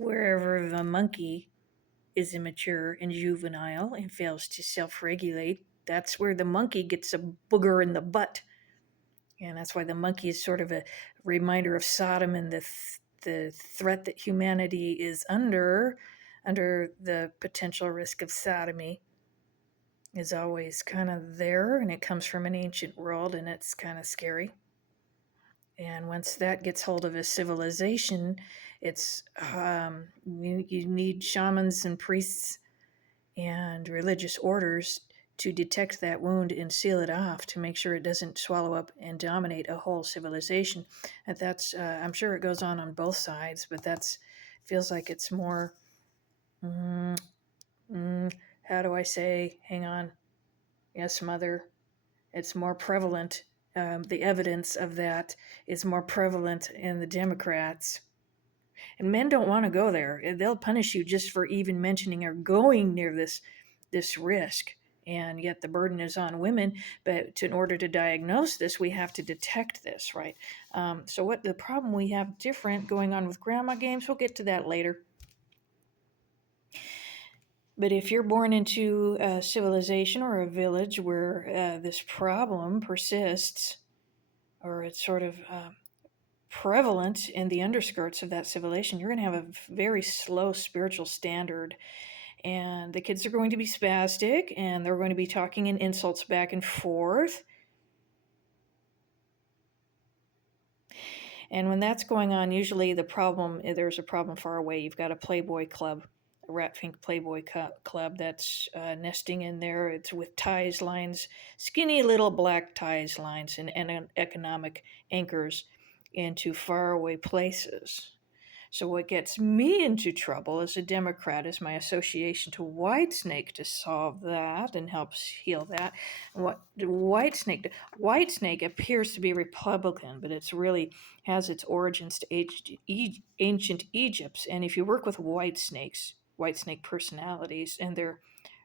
Wherever the monkey is immature and juvenile and fails to self regulate, that's where the monkey gets a booger in the butt. And that's why the monkey is sort of a reminder of Sodom and the threat that humanity is under the potential risk of sodomy is always kind of there, and it comes from an ancient world, and it's kind of scary. And once that gets hold of a civilization, it's you need shamans and priests and religious orders to detect that wound and seal it off to make sure it doesn't swallow up and dominate a whole civilization. And that's I'm sure it goes on both sides, but that's feels like it's more. Mm, how do I say? Hang on. Yes, mother. It's more prevalent. The evidence of that is more prevalent in the Democrats. And men don't want to go there. They'll punish you just for even mentioning or going near this risk. And yet the burden is on women. But in order to diagnose this, we have to detect this, right? So what the problem we have different going on with grandma games, we'll get to that later. But if you're born into a civilization or a village where this problem persists, or it's sort of prevalent in the underskirts of that civilization, you're going to have a very slow spiritual standard. And the kids are going to be spastic, and they're going to be talking in insults back and forth. And when that's going on, usually there's a problem far away. You've got a Playboy club, a Ratfink Playboy club that's nesting in there. It's with ties lines, skinny little black ties lines, and economic anchors into faraway places. So what gets me into trouble as a Democrat is my association to Whitesnake to solve that and helps heal that. And what Whitesnake appears to be Republican, but it's really has its origins to ancient Egypt. And if you work with Whitesnake personalities, and they're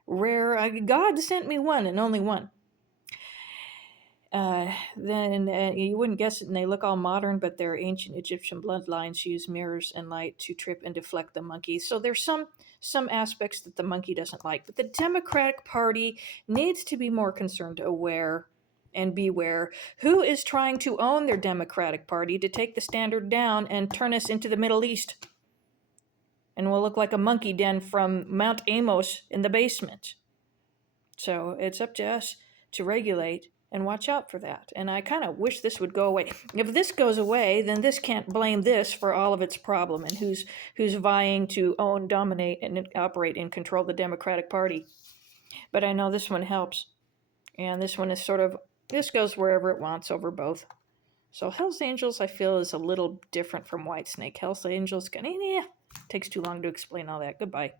rare, God sent me one and only one. Then you wouldn't guess it, and they look all modern, but their ancient Egyptian bloodlines use mirrors and light to trip and deflect the monkeys. So there's some aspects that the monkey doesn't like, but the Democratic Party needs to be more concerned, aware, and beware who is trying to own their Democratic Party to take the standard down and turn us into the Middle East. And we'll look like a monkey den from Mount Amos in the basement. So it's up to us to regulate and watch out for that. And I kind of wish this would go away. If this goes away, then this can't blame this for all of its problem and who's vying to own, dominate, and operate and control the Democratic Party. But I know this one helps. And this one is this goes wherever it wants over both. So Hell's Angels, I feel, is a little different from Whitesnake. Hell's Angels, takes too long to explain all that. Goodbye.